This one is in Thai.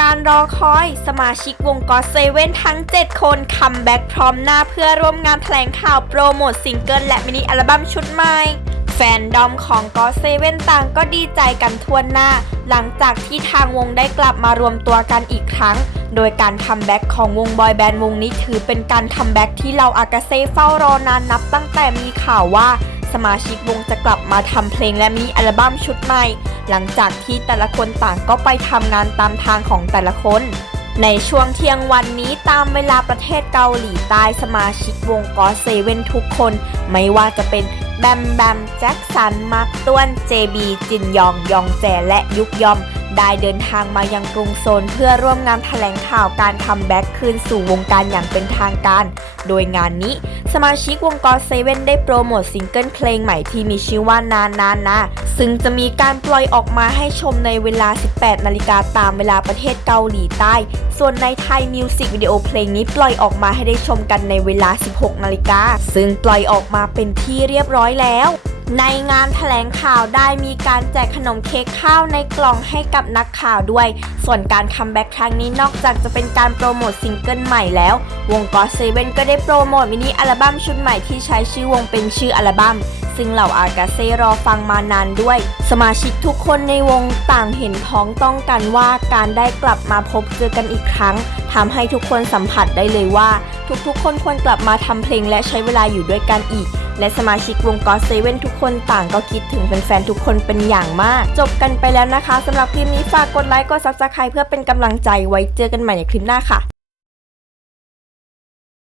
การอคอยสมาชิกวงก็เซเว่นทั้ง 7 คนคัมแบ็กพร้อมหน้าเพื่อร่วมงานแถลงข่าวโปรโมทซิงเกิลและมินิอัลบั้มชุดใหม่ แฟนดอมของก็เซเว่นต่างก็ดีใจกันทั่วหน้า หลังจากที่ทางวงได้กลับมารวมตัวกันอีกครั้ง โดยการคัมแบ็กของวงบอยแบนด์วงนี้ถือเป็นการคัมแบ็กที่เราอากาเซ่เฝ้ารอนานนับตั้งแต่มีข่าวว่า สมาชิกวงจะกลับมาทำเพลงและมีอัลบั้มชุดใหม่ หลังจากที่แต่ละคนต่างก็ไปทำงานตามทางของแต่ละคน ในช่วงเที่ยงวันนี้ตามเวลาประเทศเกาหลีใต้สมาชิกวงก็เซเว่นทุกคน ไม่ว่าจะเป็นแบมแบม แจ็คสันมาร์คต้วน เจบี จินยอง ยองแจ และยุกยอม ได้เดินทางมายังกรุงโซลเพื่อร่วมงานแถลงข่าวการคัมแบ็กคืนสู่วงการอย่างเป็นทางการ โดยงานนี้ สมาชิกวงกอเซเว่นได้โปรโมทซิงเกิลเพลงใหม่ที่มีชื่อว่านานนานนะซึ่งจะมีการปล่อยออกมาให้ชมในเวลา 18 นาฬิกาตามเวลาประเทศเกาหลีใต้ ส่วนในไทยมิวสิกวิดีโอเพลงนี้ปล่อยออกมาให้ได้ชมกันในเวลา 16 นาฬิกาซึ่งปล่อยออกมาเป็นที่เรียบร้อยแล้ว ในงานแถลงข่าวได้มีการแจกขนมเค้กข้าวในกล่องให้กับนักข่าวด้วย ส่วนการคัมแบ็กครั้งนี้นอกจากจะเป็นการโปรโมทซิงเกิลใหม่แล้ว วงก็เซเว่นก็ได้โปรโมทมินิอัลบั้มชุดใหม่ที่ใช้ชื่อวงเป็นชื่ออัลบั้ม ซึ่งเหล่าอากาเซ่รอฟังมานานด้วย สมาชิกทุกคนในวงต่างเห็นพ้องต้องกันว่าการได้กลับมาพบเจอกันอีกครั้งทำให้ทุกคนสัมผัสได้เลยว่า ทุกๆ คนควรกลับมาทำเพลงและใช้เวลาอยู่ด้วยกันอีก และสมาชิกวงก็เซเว่นทุกคนต่างก็คิดถึงแฟนๆทุกคนเป็นอย่างมาก จบกันไปแล้วนะคะสำหรับคลิปนี้ฝากกดไลค์กดซับสไครต์เพื่อเป็นกำลังใจไว้เจอกันใหม่ในคลิปหน้าค่ะ